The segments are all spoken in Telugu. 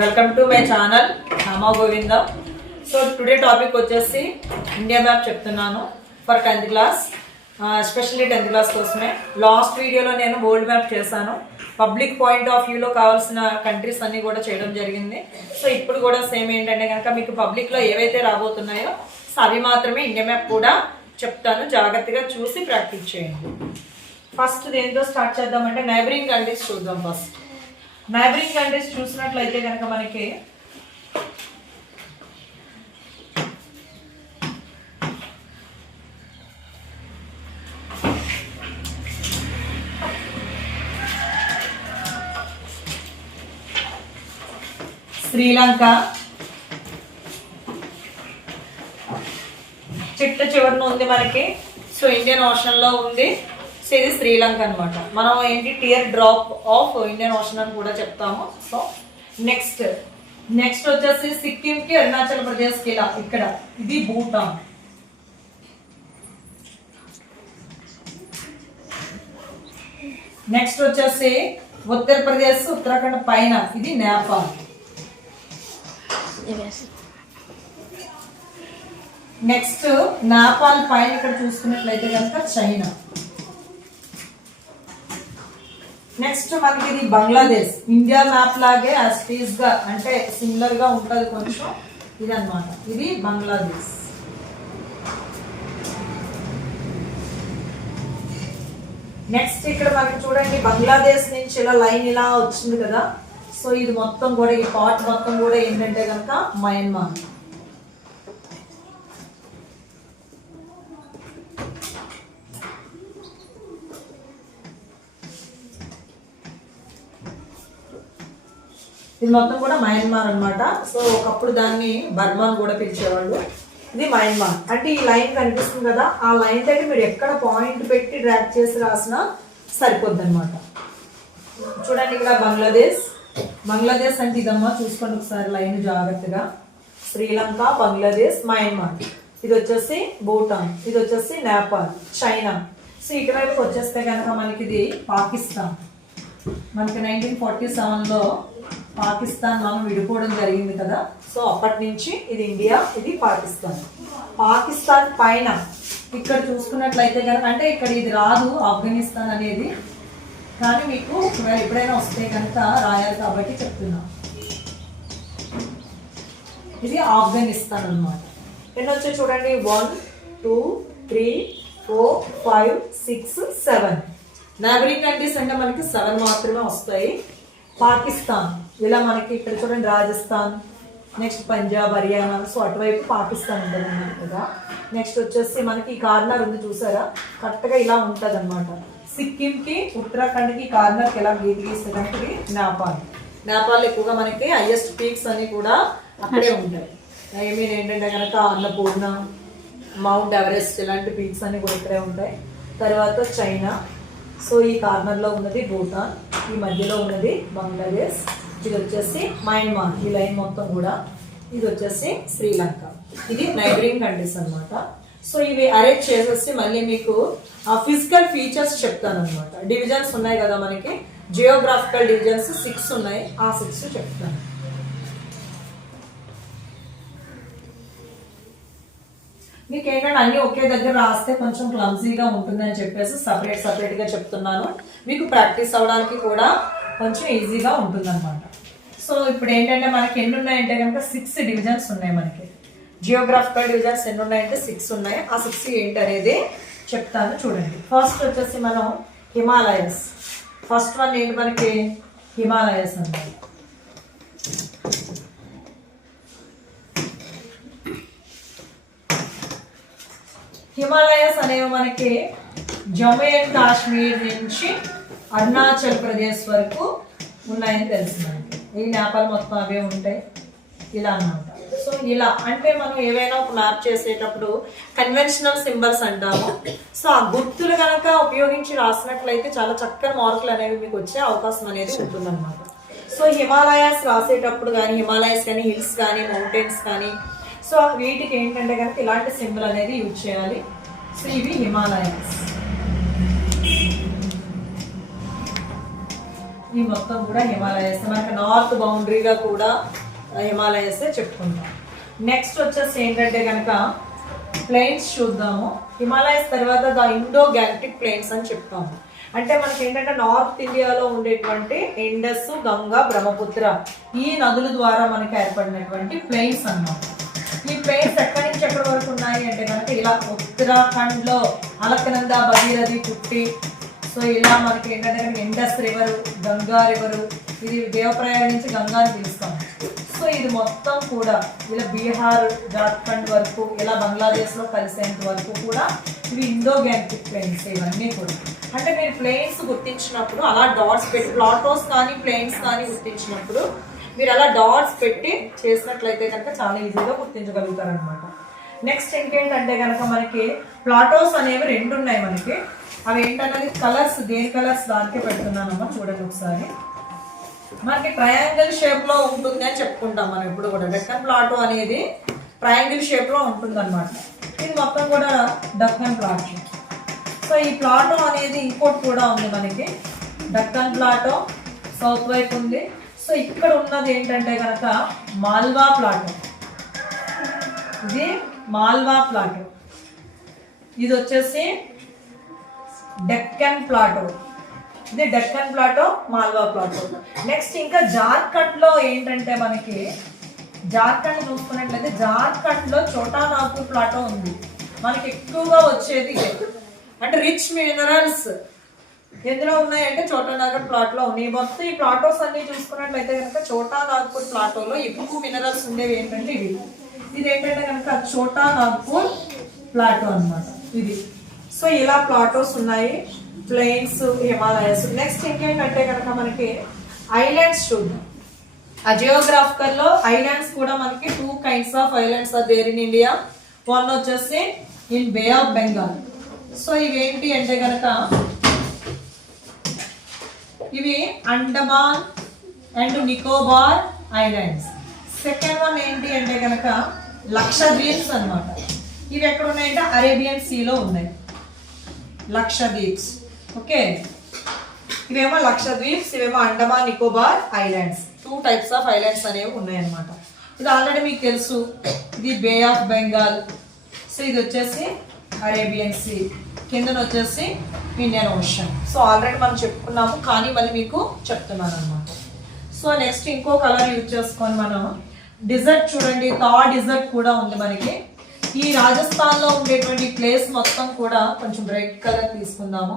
వెల్కమ్ టు మై ఛానల్ హమా గోవింద సో టుడే టాపిక్ వచ్చేసి ఇండియా మ్యాప్ చెప్తున్నాను for tenth class especially tenth class కోసమే. లాస్ట్ వీడియోలో నేను వరల్డ్ మ్యాప్ చేశాను. పబ్లిక్ పాయింట్ ఆఫ్ వ్యూలో కావాల్సిన కంట్రీస్ అన్నీ కూడా చేయడం జరిగింది. సో ఇప్పుడు కూడా సేమ్ ఏంటంటే కనుక మీకు పబ్లిక్లో ఏవైతే రాబోతున్నాయో సో అవి మాత్రమే ఇండియా మ్యాప్ కూడా చెప్తాను. జాగ్రత్తగా చూసి ప్రాక్టీస్ చేయండి. ఫస్ట్ దేంతో స్టార్ట్ చేద్దామంటే నైబరింగ్ కంట్రీస్ చూద్దాం ఫస్ట్ నైబరింగ్ కంట్రీస్ చూసినట్లయితే కనుక మనకి శ్రీలంక చిట్ట చివరిన ఉంది మనకి. సో ఇండియన్ ఓషన్లో ఉంది. సో ఇది శ్రీలంక అనమాట మనం ఏంటి? Tear drop of Indian ocean అని కూడా చెప్తాము. So next. నెక్స్ట్ వచ్చేసి సిక్కింకి అరుణాచల్ ప్రదేశ్కి ఇలా ఇక్కడ. ఇది భూటాన్. నెక్స్ట్ వచ్చేసి ఉత్తరప్రదేశ్ ఉత్తరాఖండ్ పైన. ఇది నేపాల్. నెక్స్ట్ నేపాల్ పైన ఇక్కడ చూసుకున్నట్లయితే కనుక చైనా. నెక్స్ట్ మనకి ఇది బంగ్లాదేశ్. ఇండియా మ్యాప్ లాగే యాజ్గా అంటే సిమిలర్గా ఉంటుంది కొంచెం. ఇది అన్నమాట ఇది బంగ్లాదేశ్. నెక్స్ట్ ఇక్కడ మనకి చూడండి బంగ్లాదేశ్ నుంచి ఇలా లైన్ ఇలా వచ్చింది కదా. సో ఇది మొత్తం కూడా ఈ పార్ట్ మొత్తం కూడా ఏంటంటే కనుక మయన్మార్ ఇది మొత్తం కూడా మయన్మార్ అనమాట సో ఒకప్పుడు దాన్ని బర్మాన్ కూడా పిలిచేవాళ్ళు. ఇది మయన్మార్ అంటే ఈ లైన్ కనిపిస్తుంది కదా ఆ లైన్ దగ్గర మీరు ఎక్కడ పాయింట్ పెట్టి డ్రాక్ చేసి రాసినా సరిపోద్ది అనమాట చూడండి ఇక్కడ బంగ్లాదేశ్ బంగ్లాదేశ్ అంటే ఇదమ్మా చూసుకోండి ఒకసారి లైన్ జాగ్రత్తగా. శ్రీలంక బంగ్లాదేశ్ మయన్మార్ ఇది వచ్చేసి భూటాన్ ఇది వచ్చేసి నేపాల్ చైనా సో ఇటువైపు వచ్చేస్తే కనుక మనకి ఇది పాకిస్తాన్ మనకి నైన్టీన్ ఫార్టీ సెవెన్లో పాకిస్తాన్ మనం విడిపోవడం జరిగింది కదా. సో అప్పటి నుంచి ఇది ఇండియా ఇది పాకిస్తాన్. పాకిస్తాన్ పైన ఇక్కడ చూసుకున్నట్లయితే కనుక అంటే ఇక్కడ ఇది రాదు ఆఫ్ఘనిస్తాన్ అనేది. కానీ మీకు ఒకవేళ ఎప్పుడైనా వస్తే కనుక రాయాలి కాబట్టి చెప్తున్నా. ఇది ఆఫ్ఘనిస్తాన్ అన్నమాట. ఎన్ని వచ్చాయి చూడండి? One two three four five six seven. Nagarik countries అంటే మనకి సెవెన్ మాత్రమే వస్తాయి. పాకిస్తాన్. ఇలా మనకి ఇక్కడ చూడండి రాజస్థాన్ నెక్స్ట్ పంజాబ్ హర్యానా. సో అటువైపు పాకిస్తాన్ ఉంటుంది అన్నమాట కదా. నెక్స్ట్ వచ్చేసి మనకి ఈ కార్నర్ ఉంది చూసారా? కరెక్ట్గా ఇలా ఉంటుంది అనమాట సిక్కింకి ఉత్తరాఖండ్కి కార్నర్కి ఎలా గీతి గీస్తే కనుక నేపాల్. నేపాల్ ఎక్కువగా మనకి హైయెస్ట్ పీక్స్ అన్ని కూడా అక్కడే ఉంటాయి. ఐ మీన్ ఏంటంటే కనుక అన్నపూర్ణ మౌంట్ ఎవరెస్ట్ ఇలాంటి పీక్స్ అన్ని కూడా ఇక్కడే ఉంటాయి. తర్వాత చైనా సో ఈ కార్నర్లో ఉన్నది భూటాన్ ఈ మధ్యలో ఉన్నది బంగ్లాదేశ్ ఇది వచ్చేసి మయన్మార్ ఈ లైన్ మొత్తం కూడా. ఇది వచ్చేసి శ్రీలంక. ఇది నైబరింగ్ కంట్రీస్ అన్నమాట. సో ఇవి అరేంజ్ చేసేసి మళ్ళీ మీకు ఆ ఫిజికల్ ఫీచర్స్ చెప్తాను అనమాట డివిజన్స్ ఉన్నాయి కదా మనకి. జియోగ్రాఫికల్ డివిజన్స్ సిక్స్ ఉన్నాయి. ఆ సిక్స్ చెప్తాను. మీకు ఏంటంటే అన్ని ఒకే దగ్గర రాస్తే కొంచెం క్లమ్జీగా ఉంటుందని చెప్పేసి సపరేట్ సపరేట్గా చెప్తున్నాను. మీకు ప్రాక్టీస్ అవ్వడానికి కూడా కొంచెం ఈజీగా ఉంటుందన్నమాట. సో ఇప్పుడు ఏంటంటే మనకి ఎన్ని ఉన్నాయంటే కనుక సిక్స్ డివిజన్స్ ఉన్నాయి మనకి. జియోగ్రాఫికల్ డివిజన్స్ ఎన్ని ఉన్నాయంటే సిక్స్ ఉన్నాయి. ఆ సిక్స్ ఏంటి అనేది చెప్తాను చూడండి. ఫస్ట్ వచ్చేసి మనం హిమాలయస్ ఫస్ట్ వన్ ఏంటి మనకి? హిమాలయస్ అన్నమాట. హిమాలయస్ అనేవి మనకి జమ్మూ అండ్ కాశ్మీర్ నుంచి అరుణాచల్ ప్రదేశ్ వరకు ఉన్నాయని తెలిసిందండి ఈ నేపాల్ మొత్తం అవే ఉంటాయి. ఇలా అన్నమాట సో ఇలా అంటే మనం ఏవైనా ఒక మ్యాప్ చేసేటప్పుడు కన్వెన్షనల్ సింబల్స్ అంటాము. సో ఆ గుర్తులు కనుక ఉపయోగించి రాసినట్లయితే చాలా చక్కని మార్కులు అనేవి మీకు వచ్చే అవకాశం అనేది ఉంటుందన్నమాట. సో హిమాలయాస్ రాసేటప్పుడు కానీ హిమాలయాస్ కానీ హిల్స్ కానీ మౌంటైన్స్ కానీ సో వీటికి ఏంటంటే కనుక ఇలాంటి సింబల్ అనేది యూజ్ చేయాలి. సో ఇవి హిమాలయాస్ ఈ మొత్తం కూడా హిమాలయస్ మనకి నార్త్ బౌండరీగా కూడా హిమాలయస్ చెప్పుకుంటాం. నెక్స్ట్ వచ్చేసి ఏంటంటే కనుక ప్లెయిన్స్ చూద్దాము. హిమాలయస్ తర్వాత ద ఇండో గ్యాలక్టిక్ ప్లెయిన్స్ అని చెప్తాము. అంటే మనకి ఏంటంటే నార్త్ ఇండియాలో ఉండేటువంటి ఇండస్ గంగా బ్రహ్మపుత్ర ఈ నదుల ద్వారా మనకి ఏర్పడినటువంటి ప్లెయిన్స్ అన్నమాట. ఈ పేర్స్ ఎక్కడి నుంచి ఎక్కడి వరకు ఉన్నాయి అంటే కనుక ఇలా ఉత్తరాఖండ్లో అలకనంద భగీరథి పుట్టి సో ఇలా మనకి ఏంటంటే ఇండస్ రివర్ గంగా రివరు ఇది దేవప్రయాగ నుంచి గంగా అని పిలుస్తాం. సో ఇది మొత్తం కూడా ఇలా బీహార్ జార్ఖండ్ వరకు ఇలా బంగ్లాదేశ్లో కలిసేంత వరకు కూడా ఇవి ఇండో గ్యాంటిక్ ప్లేన్స్ ఇవన్నీ కూడా. అంటే మీరు ప్లేన్స్ గుర్తించినప్పుడు అలా డాట్స్ పెట్టి ప్లాటోస్ కానీ ప్లేన్స్ కానీ గుర్తించినప్పుడు మీరు అలా డాట్స్ పెట్టి చేసినట్లయితే కనుక చాలా ఈజీగా గుర్తించగలుగుతారనమాట నెక్స్ట్ ఇంకేంటంటే కనుక మనకి ప్లాటోస్ అనేవి రెండు ఉన్నాయి మనకి. అవి ఏంటన్నది? కలర్స్ దేని కలర్స్ దానికి పెడుతున్నానమ్మా చూడండి ఒకసారి. మనకి ట్రయాంగిల్ షేప్లో ఉంటుంది అని చెప్పుకుంటాం మనం ఇప్పుడు కూడా. డెక్కన్ ప్లాటో అనేది ట్రయాంగిల్ షేప్లో ఉంటుంది అనమాట ఇది మొత్తం కూడా డక్కన్ ప్లాట్ సో ఈ ప్లాటో అనేది ఇంకోటి కూడా ఉంది మనకి. డక్కన్ ప్లాటో సౌత్ వైపు ఉంది. సో ఇక్కడ ఉన్నది ఏంటంటే కనుక మాల్వా ప్లాటో. ఇది మాల్వా ప్లాటో. ఇది వచ్చేసి డెక్కన్ ప్లాటో. ఇది Deccan plateau Malwa plateau. Next ఇంకా జార్ఖండ్లో ఏంటంటే మనకి జార్ఖండ్ చూసుకున్నట్లయితే జార్ఖండ్లో చోటా నాగ్పూర్ ప్లాటో ఉంది. మనకి ఎక్కువగా వచ్చేది అంటే రిచ్ మినరల్స్ ఎందులో ఉన్నాయంటే చోటా నాగర్ ప్లాట్లో ఉన్నాయి. మొత్తం ఈ ప్లాటోస్ అన్ని చూసుకున్నట్లయితే కనుక చోటా నాగ్పూర్ ప్లాటోలో ఎక్కువ మినరల్స్ ఉండేవి ఏంటంటే ఇవి. ఇది ఏంటంటే కనుక చోటా నాగ్పూర్ ప్లాటో అన్నమాట. ఇది. సో ఇలా ప్లాటోస్ ఉన్నాయి. ప్లెయిన్స్ హిమాలయస్. నెక్స్ట్ ఇంకేంటంటే కనుక మనకి ఐలాండ్స్ చూద్దాం. ఆ జియోగ్రాఫికల్లో ఐలాండ్స్ కూడా మనకి two kinds of islands are there in India one వచ్చేసి in Bay of Bengal so ఇవేంటి అంటే కనుక ఇవి Andaman and Nicobar Islands. Second one ఏంటి అంటే కనుక లక్షద్వీప్స్ అన్నమాట. ఇవి ఎక్కడ ఉన్నాయంటే అరేబియన్ సీలో ఉన్నాయి. లక్షద్వీప్స్ ఓకే? ఇవేమో లక్షద్వీప్స్ ఇవేమో Andaman Nicobar Islands. Two types of islands అనేవి ఉన్నాయన్నమాట. ఇది ఆల్రెడీ మీకు తెలుసు. ఇది బే ఆఫ్ బెంగాల్ సో ఇది వచ్చేసి అరేబియన్ సీ కిందన వచ్చేసి ఇండియన్ ఓషన్ సో ఆల్రెడీ మనం చెప్పుకున్నాము కానీ మళ్ళీ మీకు చెప్తున్నాను అనమాట సో నెక్స్ట్ ఇంకో కలర్ యూజ్ చేసుకొని మనం డిజర్ట్ చూడండి థా డిజర్ట్ కూడా ఉంది మనకి. ఈ రాజస్థాన్లో ఉండేటువంటి ప్లేస్ మొత్తం కూడా కొంచెం బ్రైట్ కలర్ తీసుకుందాము.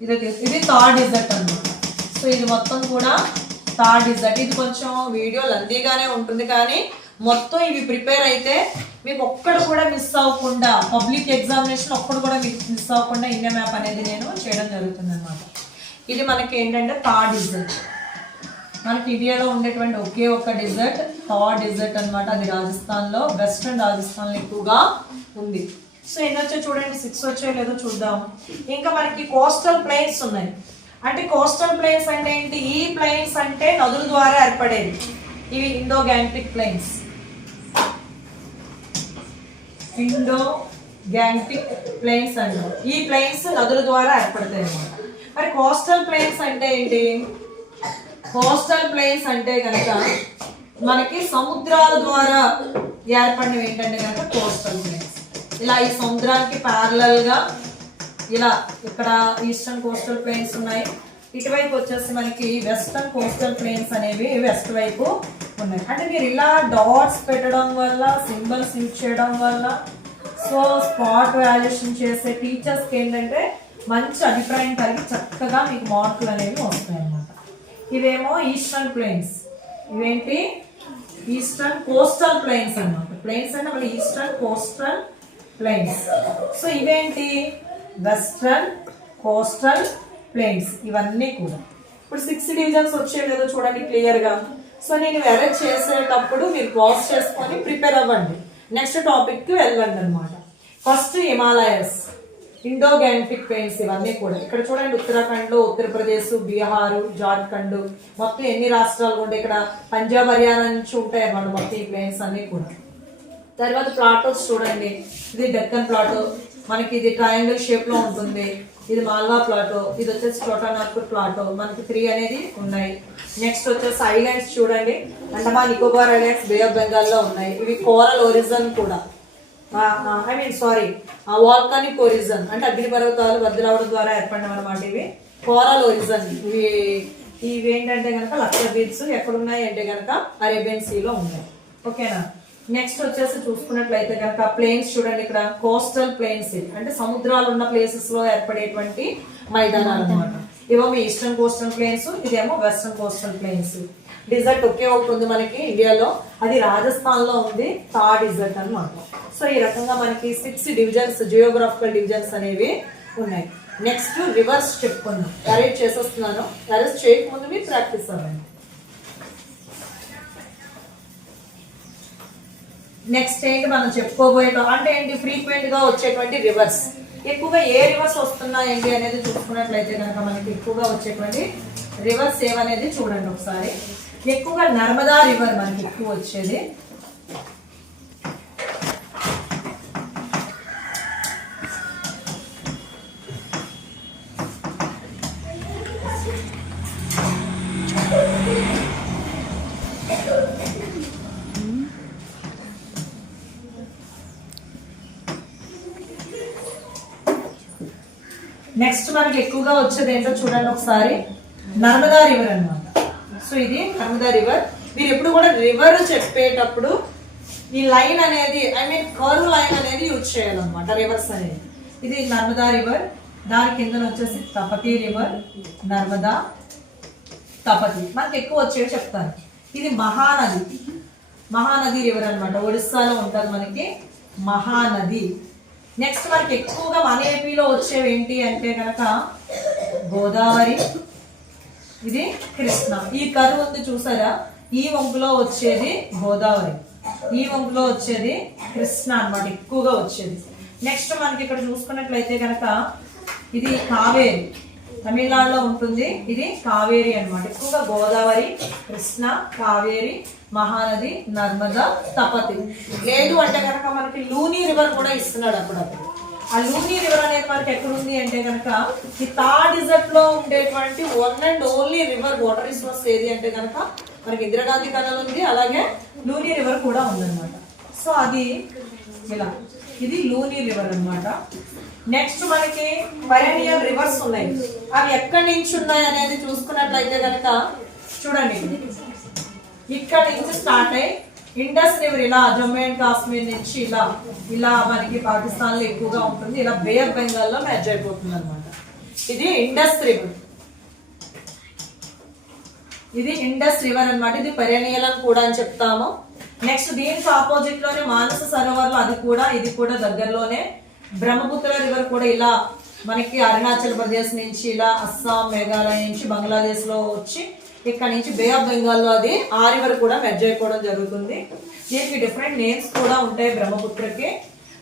ఇది ఇది తా డిజర్ట్ అనమాట సో ఇది మొత్తం కూడా తా డిజర్ట్ ఇది కొంచెం వీడియో లందీగానే ఉంటుంది కానీ మొత్తం ఇవి ప్రిపేర్ అయితే మీకు ఒక్కడ కూడా మిస్ అవ్వకుండా పబ్లిక్ ఎగ్జామినేషన్ ఒక్కడ కూడా మిస్ అవ్వకుండా ఇండియా మ్యాప్ అనేది నేను చేయడం జరుగుతుంది అనమాట ఇది మనకి ఏంటంటే థా డిజర్ట్ మనకి ఇండియాలో ఉండేటువంటి ఒకే ఒక డిజర్ట్ థా డిజర్ట్ అన్నమాట. అది రాజస్థాన్లో వెస్ట్రన్ రాజస్థాన్లో ఎక్కువగా ఉంది. సో ఎన్ని చూడండి సిక్స్ వచ్చాయో లేదో చూద్దాం. ఇంకా మనకి కోస్టల్ ప్లేన్స్ ఉన్నాయి. అంటే కోస్టల్ ప్లేన్స్ అంటే ఏంటి? ఈ ప్లేన్స్ అంటే నదుల ద్వారా ఏర్పడేది ఇవి Indo Gangetic plains Indo Gangetic plains అంటారు ఈ ప్లేన్స్ నదుల ద్వారా ఏర్పడతాయి అన్నమాట. మరి కోస్టల్ ప్లేన్స్ అంటే ఏంటి? కోస్టల్ ప్లేన్స్ అంటే కనుక మనకి సముద్రాల ద్వారా ఏర్పడినవి ఏంటంటే కనుక కోస్టల్ ప్లేన్స్ ఇలా ఈ సముద్రానికి ప్యారలల్గా ఇలా ఇక్కడ ఈస్టర్న్ కోస్టల్ ప్లేన్స్ ఉన్నాయి. ఇటువైపు వచ్చేసి మనకి వెస్టర్న్ కోస్టల్ ప్లేన్స్ అనేవి వెస్ట్ వైపు ఉన్నాయి అంటే మీరు ఇలా డాట్స్ పెట్టడం వల్ల సింబల్స్ యూజ్ చేయడం వల్ల సో స్పాట్ వాల్యుయేషన్ చేసే టీచర్స్కి ఏంటంటే మంచి అభిప్రాయం కలిగి చక్కగా మీకు మార్కులు అనేవి వస్తాయి అన్నమాట. ఇవేమో ఈస్టర్న్ ప్లేన్స్ ఇవేంటి? ఈస్టర్న్ కోస్టల్ ప్లేన్స్ అన్నమాట. ప్లేన్స్ అంటే మళ్ళీ ఈస్టర్న్ కోస్టల్ ప్లేన్స్ సో ఇవేంటి? వెస్ట్రన్ కోస్టల్ ప్లేన్స్ ఇవన్నీ కూడా. ఇప్పుడు సిక్స్ డివిజన్స్ వచ్చే లేదో చూడండి క్లియర్గా సో నేను అరేంజ్ చేసేటప్పుడు మీరు క్రాస్ చేసుకొని ప్రిపేర్ అవ్వండి. నెక్స్ట్ టాపిక్కి వెళ్ళండి అనమాట first Himalayas Indo Gangetic plains ఇవన్నీ కూడా. ఇక్కడ చూడండి ఉత్తరాఖండ్ ఉత్తరప్రదేశ్ బీహార్ జార్ఖండ్. మొత్తం ఎన్ని రాష్ట్రాలు కూడా ఇక్కడ? పంజాబ్ హర్యానా నుంచి ఉంటాయి అన్నమాట మొత్తం ఈ పెయింట్స్ అన్నీ కూడా. తర్వాత ప్లాటోస్ చూడండి. ఇది డెక్కన్ ప్లాటో మనకి ఇది ట్రయాంగిల్ షేప్లో ఉంటుంది. ఇది మాల్వా ప్లాటో ఇది వచ్చేసి చోటానాగ్పూర్ ప్లాటో. మనకి త్రీ అనేది ఉన్నాయి. నెక్స్ట్ వచ్చేసి ఐలాండ్స్ చూడండి. Andaman Nicobar Islands Bay of బెంగాల్లో ఉన్నాయి. ఇవి కోరల్ ఒరిజన్ కూడా. I mean sorry volcanic origin అంటే అగ్నిపర్వతాలు పర్వతాలు ద్వారా ఏర్పడిన అనమాట ఇవి. Coral origin. ఇవి ఇవి ఏంటంటే కనుక లక్ష బీచ్ ఎక్కడున్నాయి అంటే కనుక అరేబియన్ సీలో ఉన్నాయి. ఓకేనా? నెక్స్ట్ వచ్చేసి చూసుకున్నట్లయితే కనుక ప్లేన్స్ చూడండి ఇక్కడ కోస్టల్ ప్లేన్స్ అంటే సముద్రాలు ఉన్న ప్లేసెస్లో ఏర్పడేటువంటి మైదానాలు అనమాట ఇవేమో ఈస్టర్న్ కోస్టల్ ప్లేన్స్ ఇదేమో వెస్టర్న్ కోస్టల్ ప్లేన్స్ డిజర్ట్ ఒకే ఒకటి ఉంది మనకి ఇండియాలో. అది రాజస్థాన్లో ఉంది తా డిజర్ట్ అనమాట సో ఈ రకంగా మనకి సిక్స్ డివిజన్స్ జియోగ్రాఫికల్ డివిజన్స్ అనేవి ఉన్నాయి. నెక్స్ట్ రివర్స్ చెప్పుకుందాం. అరేంజ్ చేసేస్తున్నాను. అరెస్ట్ చేయకముందు మీరు ప్రాక్టీస్ అవ్వండి. నెక్స్ట్ ఏంటి మనం చెప్పుకోబోయే అంటే ఏంటి? ఫ్రీక్వెంట్గా వచ్చేటువంటి రివర్స్ ఎక్కువగా ఏ రివర్స్ వస్తున్నాయండి అనేది చూసుకున్నట్లయితే కనుక మనకి ఎక్కువగా వచ్చేటువంటి రివర్స్ ఏమనేది చూడండి ఒకసారి. ఎక్కువగా నర్మదా రివర్ మనకి ఎక్కువ వచ్చేది. నెక్స్ట్ మనకి ఎక్కువగా వచ్చేది ఏంటో చూడండి ఒకసారి. నర్మదా రివర్ అనమాట సో ఇది నర్మదా రివర్. మీరు ఎప్పుడు కూడా రివర్ చెప్పేటప్పుడు ఈ లైన్ అనేది ఐ మీన్ కర్వ్ లైన్ అనేది యూజ్ చేయాలన్నమాట రివర్స్ అనేది. ఇది నర్మదా రివర్. దాని కింద వచ్చేసి తపతి రివర్ నర్మదా తపతి. మనకి ఎక్కువ వచ్చేవి చెప్తాను ఇది మహానది. మహానది రివర్ అనమాట ఒడిస్సాలో ఉంటుంది మనకి మహానది. నెక్స్ట్ మనకి ఎక్కువగా మన ఏపీలో వచ్చేవి ఏంటి అంటే కనుక గోదావరి ఇది కృష్ణ. ఈ కరువు ఉంది చూసారా? ఈ వంపులో వచ్చేది గోదావరి. ఈ వంపులో వచ్చేది కృష్ణ అనమాట ఎక్కువగా వచ్చేది. నెక్స్ట్ మనకి ఇక్కడ చూసుకున్నట్లయితే కనుక ఇది కావేరి. తమిళనాడులో ఉంటుంది ఇది కావేరి అనమాట ఎక్కువగా గోదావరి కృష్ణ కావేరి మహానది నర్మదా తపతి. లేదు అంటే కనుక మనకి లూని రివర్ కూడా ఇస్తున్నాడు అప్పుడప్పుడు. ఆ లూని రివర్ అనేది మనకి ఎక్కడుంది అంటే కనుక ఈ తా డిజర్ట్లో ఉండేటువంటి one and only river water resource ఏది అంటే కనుక మనకి ఇందిరాగాంధీ కనల్ ఉంది అలాగే లూని రివర్ కూడా ఉందన్నమాట. సో అది ఇలా ఇది లూని రివర్ అనమాట నెక్స్ట్ మనకి పయనియర్ రివర్స్ ఉన్నాయి. అవి ఎక్కడి నుంచి ఉన్నాయి అనేది చూసుకున్నట్లయితే కనుక చూడండి. ఇక్కడ నుంచి స్టార్ట్ అయ్యి ఇండస్ రివర్ ఇలా జమ్మూ అండ్ కాశ్మీర్ నుంచి ఇలా ఇలా మనకి పాకిస్తాన్లో ఎక్కువగా ఉంటుంది. ఇలా బే ఆఫ్ బెంగాల్లో మ్యాచ్ అయిపోతుంది అనమాట ఇది ఇండస్ రివర్ ఇది ఇండస్ రివర్ అన్నమాట. ఇది పెరేనియల్ కూడా అని చెప్తాము. నెక్స్ట్ దీనికి ఆపోజిట్లోనే మానస సరోవర్లో అది కూడా ఇది కూడా దగ్గరలోనే బ్రహ్మపుత్ర రివర్ కూడా ఇలా మనకి అరుణాచల్ ప్రదేశ్ నుంచి ఇలా అస్సాం మేఘాలయ నుంచి బంగ్లాదేశ్లో వచ్చి ఇక్కడ నుంచి బే ఆఫ్ బెంగాల్లో అది ఆ రివర్ కూడా మెర్జ్ అయిపోవడం జరుగుతుంది. దీనికి డిఫరెంట్ నేమ్స్ కూడా ఉంటాయి బ్రహ్మపుత్రకి.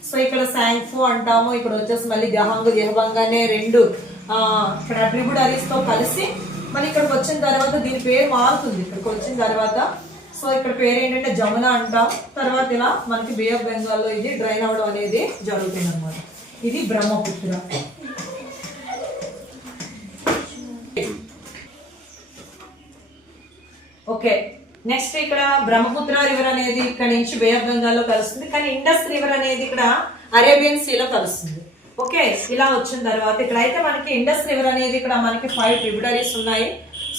సో ఇక్కడ శాంఫు అంటాము. ఇక్కడ వచ్చేసి మళ్ళీ జహాంగ్ జహబంగ్ అనే రెండు ఇక్కడ ట్రిబ్యూటరీస్తో కలిసి మరి ఇక్కడికి వచ్చిన తర్వాత దీని పేరు మారుతుంది. ఇక్కడికి వచ్చిన తర్వాత సో ఇక్కడ పేరు ఏంటంటే జమున అంటాం. తర్వాత ఇలా మనకి బే ఆఫ్ బెంగాల్లో ఇది డ్రైన్ అవడం అనేది జరుగుతుంది అనమాట ఇది బ్రహ్మపుత్ర. ఓకే. నెక్స్ట్ ఇక్కడ బ్రహ్మపుత్ర రివర్ అనేది ఇక్కడ నుంచి బే ఆఫ్ బెంగాల్లో కలుస్తుంది. కానీ ఇండస్ రివర్ అనేది ఇక్కడ అరేబియన్ సీలో కలుస్తుంది. ఓకే ఇలా వచ్చిన తర్వాత ఇక్కడ అయితే మనకి ఇండస్ రివర్ అనేది ఇక్కడ మనకి ఫైవ్ ట్రిబ్యుటరీస్ ఉన్నాయి.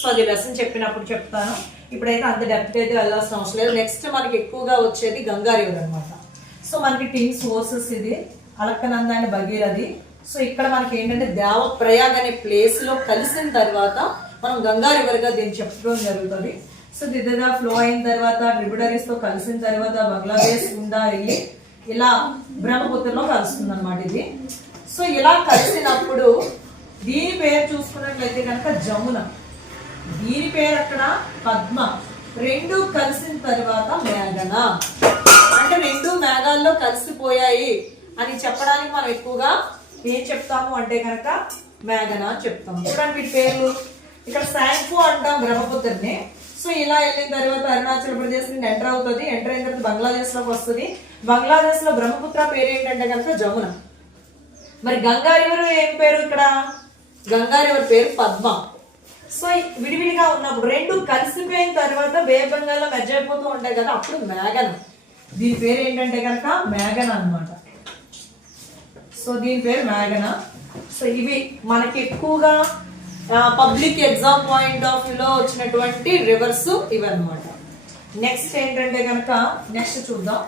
సో అది లెసన్ చెప్పినప్పుడు చెప్తాను. ఇప్పుడైతే అంత డెప్త్ అయితే వెళ్ళాల్సిన అవసరం లేదు. నెక్స్ట్ మనకి ఎక్కువగా వచ్చేది గంగా రివర్ అనమాట సో మనకి టీమ్ సోర్సెస్ ఇది. అలక్కనంద అండ్ భగీరథి. సో ఇక్కడ మనకి ఏంటంటే దేవప్రయాగ్ అనే ప్లేస్లో కలిసిన తర్వాత మనం గంగా రివర్గా దీన్ని చెప్పుకోవడం జరుగుతుంది. సో దిద్దగా ఫ్లో అయిన తర్వాత ట్రిబ్యూటరీస్తో కలిసిన తర్వాత బంగ్లాదేశ్ గుండా వెళ్ళి ఇలా బ్రహ్మపుత్రలో కలుస్తుంది అనమాట ఇది. సో ఇలా కలిసినప్పుడు దీని పేరు చూసుకున్నట్లయితే కనుక జమున దీని పేరు అక్కడ పద్మ రెండు కలిసిన తర్వాత మేఘన. అంటే రెండు మేఘాల్లో కలిసిపోయాయి అని చెప్పడానికి మనం ఎక్కువగా ఏం చెప్తాము అంటే కనుక మేఘన అని చెప్తాము. చూడండి వీటి పేర్లు. ఇక్కడ శాంపు అంటాం బ్రహ్మపుత్రని. సో ఇలా వెళ్ళిన తర్వాత అరుణాచల్ ప్రదేశ్ నుండి ఎంటర్ అవుతుంది. ఎంటర్ అయిన తర్వాత బంగ్లాదేశ్లోకి వస్తుంది. బంగ్లాదేశ్లో బ్రహ్మపుత్ర పేరు ఏంటంటే కనుక జమున. మరి గంగా రివర్ ఏం పేరు ఇక్కడ? గంగా రివర్ పేరు? పద్మ. సో విడివిడిగా ఉన్నప్పుడు రెండు కలిసిపోయిన తర్వాత బే బెంగాల్లో మెర్జ్ అయిపోతూ ఉంటాయి కదా అప్పుడు మేఘన. దీని పేరు ఏంటంటే కనుక మేఘన అనమాట సో దీని పేరు మేఘన. సో ఇవి మనకి ఎక్కువగా పబ్లిక్ ఎగ్జామ్ పాయింట్ ఆఫ్ వ్యూలో వచ్చినటువంటి రివర్స్ ఇవన్నమాట. నెక్స్ట్ ఏంటంటే కనుక నెక్స్ట్ చూద్దాం.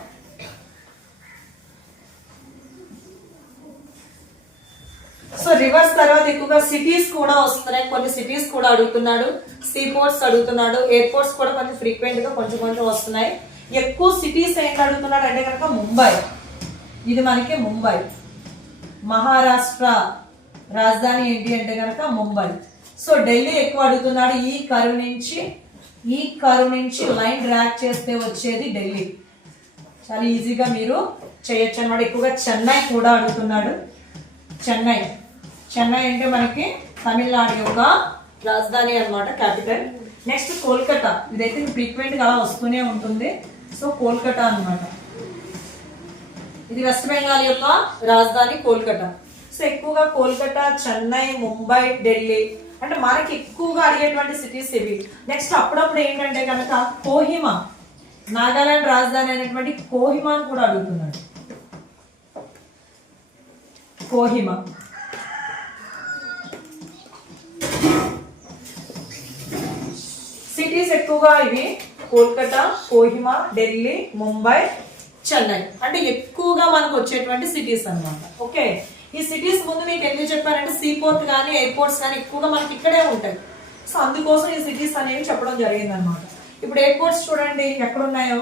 సో రివర్స్ తర్వాత ఎక్కువగా సిటీస్ కూడా వస్తున్నాయి. కొన్ని సిటీస్ కూడా అడుగుతున్నాడు. సీ పోర్ట్స్ అడుగుతున్నాడు. ఎయిర్పోర్ట్స్ కూడా కొంచెం ఫ్రీక్వెంట్గా కొంచెం కొంచెం వస్తున్నాయి. ఎక్కువ సిటీస్ ఏంటి అడుగుతున్నాడు అంటే కనుక ముంబై. ఇది మనకి ముంబై. మహారాష్ట్ర రాజధాని ఏంటి అంటే కనుక ముంబై. సో ఢిల్లీ ఎక్కువ అడుగుతున్నాడు ఈ కరువు నుంచి ఈ కరువు నుంచి లైన్ డ్రాక్ చేస్తే వచ్చేది ఢిల్లీ. చాలా ఈజీగా మీరు చేయొచ్చు అనమాట ఎక్కువగా చెన్నై కూడా అడుగుతున్నాడు. చెన్నై. చెన్నై అంటే మనకి తమిళనాడు యొక్క రాజధాని అన్నమాట క్యాపిటల్. నెక్స్ట్ కోల్కతా. ఇదైతే ఫ్రీక్వెంట్గా అలా వస్తూనే ఉంటుంది. సో కోల్కతా అన్నమాట. ఇది వెస్ట్ బెంగాల్ యొక్క రాజధాని కోల్కతా. సో ఎక్కువగా కోల్కతా చెన్నై ముంబై ఢిల్లీ. అంటే మనకి ఎక్కువగా అడిగేటువంటి సిటీస్ ఇవి. నెక్స్ట్ అప్పుడప్పుడు ఏంటంటే కనుక కోహిమా. నాగాలాండ్ రాజధాని అనేటువంటి కోహిమాను కూడా అడుగుతున్నాడు. కోహిమా. సిటీస్ ఎక్కువగా ఇవి. కోల్కతా కోహిమా ఢిల్లీ ముంబై చెన్నై. అంటే ఎక్కువగా మనకు వచ్చేటువంటి సిటీస్ అన్నమాట. ఓకే ఈ సిటీస్ ముందు మీకు ఎందుకు చెప్పారంటే సీపోర్ట్ కానీ ఎయిర్పోర్ట్స్ కానీ ఎక్కువగా మనకి ఇక్కడే ఉంటాయి. సో అందుకోసం ఈ సిటీస్ అనేవి చెప్పడం జరిగింది అనమాట ఇప్పుడు ఎయిర్పోర్ట్స్ చూడండి ఎక్కడున్నాయో?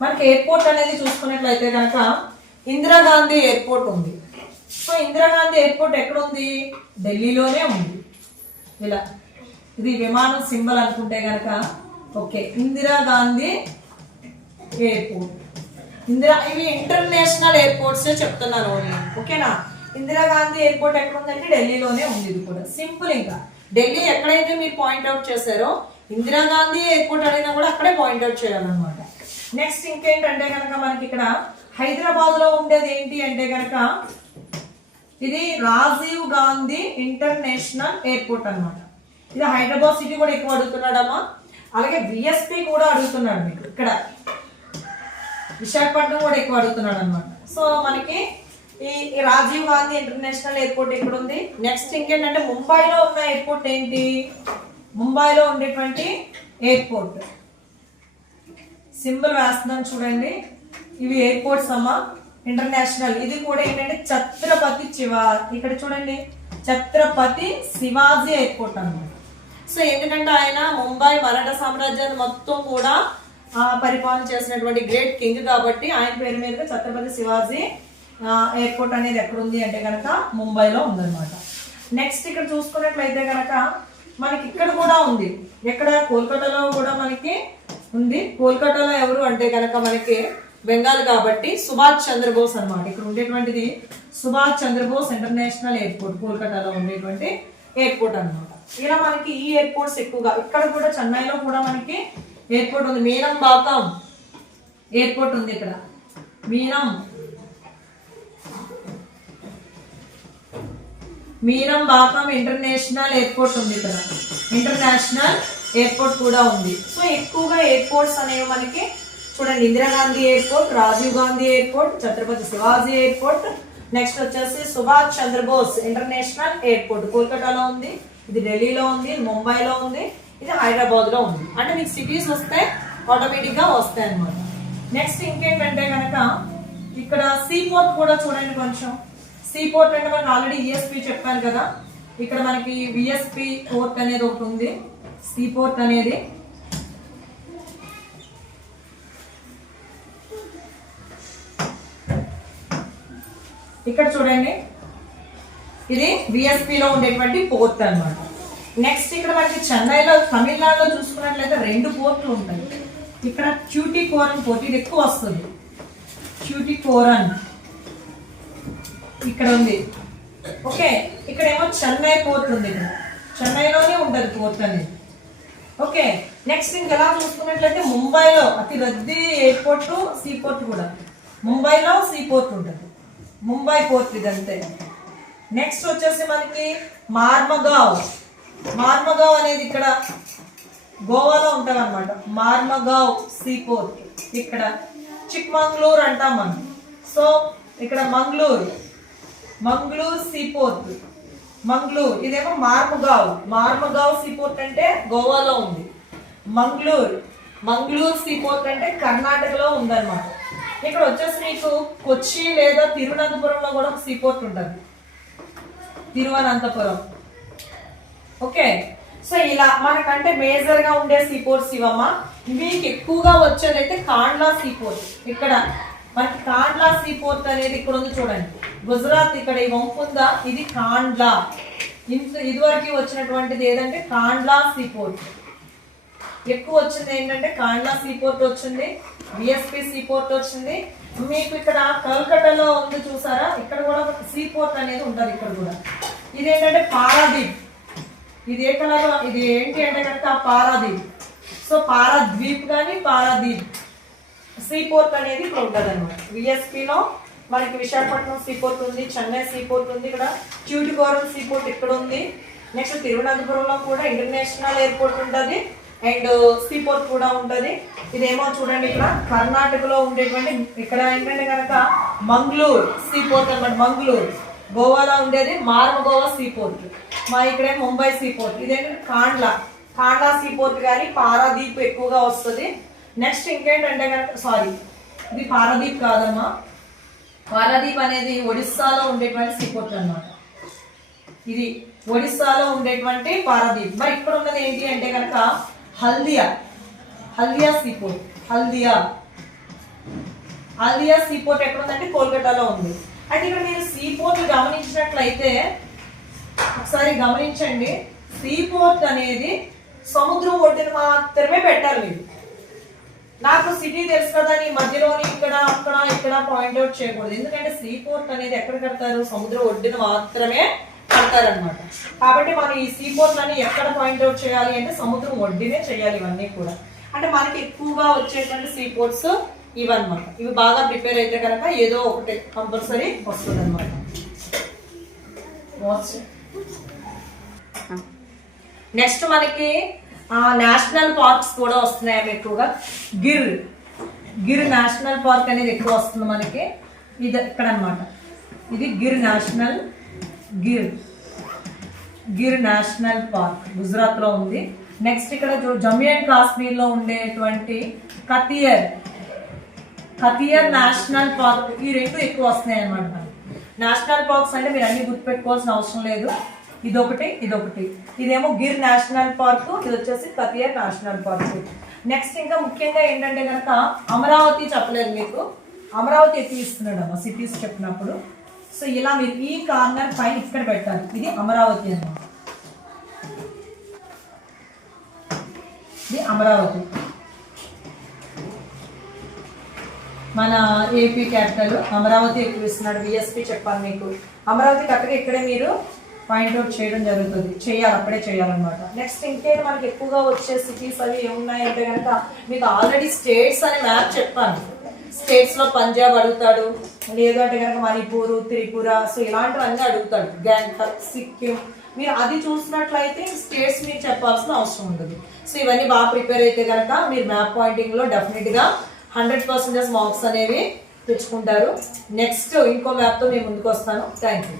మనకి ఎయిర్పోర్ట్ అనేది చూసుకున్నట్లయితే కనుక ఇందిరాగాంధీ ఎయిర్పోర్ట్ ఉంది. సో ఇందిరాగాంధీ ఎయిర్పోర్ట్ ఎక్కడ ఉంది ఢిల్లీలోనే ఉంది. ఇలా ఇది విమానం సింబల్ అనుకుంటే కనుక ఓకే ఇందిరాగాంధీ ఎయిర్పోర్ట్. ఇందిరా ఇవి ఇంటర్నేషనల్ ఎయిర్పోర్ట్స్ చెప్తున్నాను ఓన్లీ ఓకేనా? ఇందిరాగాంధీ ఎయిర్పోర్ట్ ఎక్కడ ఉందంటే ఢిల్లీలోనే ఉంది ఇది కూడా. సింపుల్ ఇంకా. ఢిల్లీ ఎక్కడైతే మీరు పాయింట్అవుట్ చేశారో ఇందిరాగాంధీ ఎయిర్పోర్ట్ అడిగినా కూడా అక్కడే పాయింట్అవుట్ చేయాలన్నమాట. నెక్స్ట్ ఇంకేంటంటే కనుక మనకి ఇక్కడ హైదరాబాద్లో ఉండేది ఏంటి అంటే కనుక ఇది రాజీవ్ గాంధీ ఇంటర్నేషనల్ ఎయిర్పోర్ట్ అన్నమాట. ఇది హైదరాబాద్ సిటీ కూడా ఎక్కువ అడుగుతున్నాడమ్మా. అలాగే విఎస్పి కూడా అడుగుతున్నాడు మీకు ఇక్కడ. విశాఖపట్నం కూడా ఎక్కువ అడుగుతున్నాడు అనమాట సో మనకి ఈ రాజీవ్ గాంధీ ఇంటర్నేషనల్ ఎయిర్పోర్ట్ ఇక్కడ ఉంది? నెక్స్ట్ ఇంకేంటంటే ముంబైలో ఉన్న ఎయిర్పోర్ట్ ఏంటి? ముంబైలో ఉండేటువంటి ఎయిర్పోర్ట్. సింబల్ వేస్తున్నాను చూడండి. ఇవి ఎయిర్పోర్ట్స్ అమ్మా. ఇంటర్నేషనల్. ఇది కూడా ఏంటంటే ఛత్రపతి శివా ఇక్కడ చూడండి. ఛత్రపతి శివాజీ ఎయిర్పోర్ట్ అనమాట సో ఎందుకంటే ఆయన ముంబై మరాఠా సామ్రాజ్యాన్ని మొత్తం కూడా పరిపాలన చేసినటువంటి గ్రేట్ కింగ్ కాబట్టి ఆయన పేరు మీదుగా ఛత్రపతి శివాజీ ఎయిర్పోర్ట్ అనేది ఎక్కడ ఉంది అంటే కనుక ముంబైలో ఉందన్నమాట. నెక్స్ట్ ఇక్కడ చూసుకున్నట్లయితే కనుక మనకి ఇక్కడ కూడా ఉంది. ఎక్కడ? కోల్కతాలో కూడా మనకి ఉంది. కోల్కతాలో ఎవరు అంటే కనుక మనకి బెంగాల్ కాబట్టి సుభాష్ చంద్రబోస్ అన్నమాట. ఇక్కడ ఉండేటువంటిది సుభాష్ చంద్రబోస్ ఇంటర్నేషనల్ ఎయిర్పోర్ట్ కోల్కతాలో ఉండేటువంటి ఎయిర్పోర్ట్ అన్నమాట. ఇలా మనకి ఈ ఎయిర్పోర్ట్స్ ఎక్కువగా. ఇక్కడ కూడా చెన్నైలో కూడా మనకి ఎయిర్పోర్ట్ ఉంది. మీనం బాకం ఎయిర్పోర్ట్ ఉంది ఇక్కడ. మీనం. మీరం బాకం ఇంటర్నేషనల్ ఎయిర్పోర్ట్ ఉంది ఇక్కడ. ఇంటర్నేషనల్ ఎయిర్పోర్ట్ కూడా ఉంది. సో ఎక్కువగా ఎయిర్పోర్ట్స్ అనేవి మనకి చూడండి. Indira Gandhi airport Rajiv Gandhi airport Chhatrapati Shivaji airport next వచ్చేసి సుభాష్ చంద్రబోస్ ఇంటర్నేషనల్ ఎయిర్పోర్ట్ కోల్కతాలో ఉంది. ఇది ఢిల్లీలో ఉంది ముంబైలో ఉంది ఇది హైదరాబాద్లో ఉంది. అంటే మీకు సిటీస్ వస్తే ఆటోమేటిక్గా వస్తాయి అనమాట నెక్స్ట్ ఇంకేంటంటే కనుక ఇక్కడ సీపోర్ట్ కూడా చూడండి కొంచెం. సీపోర్ట్ అంటే మనకి ఆల్రెడీ ఈఎస్పి చెప్పాను కదా. ఇక్కడ మనకి విఎస్పి పోర్ట్ అనేది ఒకటి ఉంది. సీపోర్ట్ అనేది. ఇక్కడ చూడండి. ఇది VSP లో ఉండేటువంటి పోర్ట్ అనమాట నెక్స్ట్ ఇక్కడ మనకి చెన్నైలో తమిళనాడులో చూసుకున్నట్లయితే రెండు పోర్ట్లు ఉంటాయి. ఇక్కడ క్యూటీ కోరన్ పోర్ట్ ఇది ఎక్కువ వస్తుంది. క్యూటీ కోరన్ ఇక్కడ ఉంది. ఓకే ఇక్కడ ఏమో చెన్నై పోర్ట్ ఉంది ఇక్కడ. చెన్నైలోనే ఉంటుంది పోర్ట్ అనేది. ఓకే నెక్స్ట్ ఇంకెలా చూసుకున్నట్లయితే ముంబైలో అతి రద్దీ ఎయిర్పోర్ట్ సీపోర్ట్ కూడా. ముంబైలో సీపోర్ట్ ఉంటుంది. ముంబై పోర్ట్ ఇదంతే. నెక్స్ట్ వచ్చేసి మనకి మార్మగావ్. మార్మగావ్ అనేది ఇక్కడ గోవాలో ఉంటుంది అనమాట మార్మగావ్ సీపోర్ట్. ఇక్కడ చిక్మంగ్లూర్ అంటాం మనం. సో ఇక్కడ మంగళూరు. మంగళూరు సీపోర్ట్. మంగళూరు. ఇదేమో మార్మగావ్. మార్మగావ్ సీపోర్ట్ అంటే గోవాలో ఉంది. మంగళూరు. మంగళూరు సీపోర్ట్ అంటే కర్ణాటకలో ఉందన్నమాట. ఇక్కడ వచ్చేసి మీకు కొచ్చి లేదా తిరువనంతపురంలో కూడా ఒక సీపోర్ట్ ఉంటుంది. తిరువనంతపురం. ఓకే. సో ఇలా మనకంటే మేజర్గా ఉండే సీపోర్ట్స్ ఇవమ్మా మీకు ఎక్కువగా వచ్చేదైతే కాండ్లా సీపోర్ట్. ఇక్కడ మనకి కాండ్లా సీపోర్ట్ అనేది ఇక్కడ ఉంది చూడండి. గుజరాత్ ఇక్కడ ఈ వంపుందా ఇది కాండ్లా. ఇంత ఇదివరకు వచ్చినటువంటిది ఏదంటే కాండ్లా సీపోర్ట్. ఎక్కువ వచ్చింది ఏంటంటే కాండ్లా సీపోర్ట్ వచ్చింది. బిఎస్పి సీపోర్ట్ వచ్చింది. మీకు ఇక్కడ కల్కటాలో ఉంది చూసారా? ఇక్కడ కూడా సీ పోర్ట్ అనేది ఉంటుంది ఇక్కడ కూడా. ఇదేంటంటే పారాదీప్. ఇది ఏ కలర్? ఇది ఏంటి అంటే కనుక పారాదీప్. సో పారాద్వీప్ కానీ పారాదీప్. సీపోర్ట్ అనేది ఇక్కడ ఉంటుంది అనమాట విఎస్పిలో మనకి విశాఖపట్నం సీ పోర్ట్ ఉంది చెన్నై సీ పోర్ట్ ఉంది ఇక్కడ ట్యూటికోరం సీపోర్ట్ ఇక్కడ ఉంది. నెక్స్ట్ తిరువనంతపురంలో కూడా ఇంటర్నేషనల్ ఎయిర్పోర్ట్ ఉంటుంది. అండ్ సీపోర్ట్ కూడా ఉంటుంది. ఇదేమో చూడండి ఇక్కడ కర్ణాటకలో ఉండేటువంటి ఇక్కడ ఏంటంటే కనుక మంగళూరు సీపోర్ట్ అన్నమాట మంగళూరు. గోవాలో ఉండేది మార్మగోవా సీపోర్ట్ మా ఇక్కడే ముంబై సీపోర్ట్ ఇదేంటంటే కాండ్లా. కాండ్లా సీపోర్ట్ కానీ పారాదీప్ ఎక్కువగా వస్తుంది. నెక్స్ట్ ఇంకేంటంటే కనుక సారీ ఇది పారాదీప్ కాదమ్మా. పారాదీప్ అనేది ఒడిస్సాలో ఉండేటువంటి సీపోర్ట్ అన్నమాట. ఇది ఒడిస్సాలో ఉండేటువంటి పారాదీప్. మరి ఇక్కడ ఉన్నది ఏంటి అంటే కనుక హల్దియా హల్దియా సీపోర్ట్ హల్దియా హల్దియా సీపోర్ట్ ఎక్కడ ఉందంటే కోల్కతాలో ఉంది. అంటే ఇక్కడ మీరు సీపోర్ట్ గమనించినట్లయితే ఒకసారి గమనించండి. సీపోర్ట్ అనేది సముద్రం ఒడ్డున మాత్రమే పెట్టాలి మీరు. నాకు సిటీ తెలుసు కదా నీ మధ్యలోని ఇక్కడ అక్కడ ఇక్కడ పాయింట్ అవుట్ చేయకూడదు. ఎందుకంటే సీ పోర్ట్ అనేది ఎక్కడ కడతారు? సముద్రం ఒడ్డున మాత్రమే అంటారనమాట కాబట్టి మనం ఈ సీ పోర్ట్లని ఎక్కడ పాయింట్ అవుట్ చేయాలి అంటే సముద్రం ఒడ్డునే చేయాలి ఇవన్నీ కూడా. అంటే మనకి ఎక్కువగా వచ్చేటువంటి సీ పోర్ట్స్ ఇవన్నమాట. ఇవి బాగా ప్రిపేర్ అయితే కనుక ఏదో ఒకటి కంపల్సరీ వస్తుంది అనమాట నెక్స్ట్ మనకి నేషనల్ పార్క్స్ కూడా వస్తున్నాయి ఎక్కువగా. గిర్ గిర్ నేషనల్ పార్క్ అనేది ఎక్కువ వస్తుంది మనకి. ఇది ఇక్కడ అనమాట ఇది Gir national Gir. Gir national park గుజరాత్లో ఉంది. నెక్స్ట్ ఇక్కడ జమ్మూ అండ్ కాశ్మీర్లో ఉండేటువంటి కతియర్. కతియర్ నేషనల్ పార్క్. ఈ రెండు ఎక్కువ వస్తున్నాయి అనమాట నేషనల్ పార్క్స్ అంటే మీరు అన్ని గుర్తుపెట్టుకోవాల్సిన అవసరం లేదు. ఇదొకటి ఇదొకటి. ఇదేమో గిర్ నేషనల్ పార్క్ ఇది వచ్చేసి కతియర్ నేషనల్ పార్క్. నెక్స్ట్ ఇంకా ముఖ్యంగా ఏంటంటే కనుక అమరావతి చెప్పలేదు మీకు. అమరావతి ఎత్తి ఇస్తున్నాడు అమ్మ సిటీస్ చెప్పినప్పుడు. సో ఇలా మీరు ఈ కార్నర్ పైన ఇక్కడ పెట్టాలి ఇది అమరావతి అన్నమాట. ఇది అమరావతి. మన AP capital Amaravati ఎక్కువిస్తున్నాడు. V S P V S P చెప్పాను మీకు. అమరావతి కరెక్ట్గా ఇక్కడే మీరు పాయింట్అవుట్ చేయడం జరుగుతుంది. చేయాలి అప్పుడే చేయాలన్నమాట. నెక్స్ట్ ఇంకేంటి మనకి ఎక్కువగా వచ్చే సిటీస్ అవి ఏమున్నాయంటే కనుక మీకు ఆల్రెడీ స్టేట్స్ అనే మ్యాప్ చెప్పాను. స్టేట్స్లో పంజాబ్ అడుగుతాడు లేదంటే కనుక మణిపూర్ త్రిపుర సో ఇలాంటివన్నీ అడుగుతాడు. గ్యాంగ్టాక్ సిక్కిం మీరు అది చూసినట్లయితే స్టేట్స్ మీకు చెప్పాల్సిన అవసరం ఉండదు. సో ఇవన్నీ బాగా ప్రిపేర్ అయితే కనుక మీరు మ్యాప్ పాయింటింగ్లో డెఫినెట్గా హండ్రెడ్ పర్సెంటేజ్ మార్క్స్ అనేవి తెచ్చుకుంటారు. నెక్స్ట్ ఇంకో మ్యాప్తో నేను ముందుకు వస్తాను. Thank you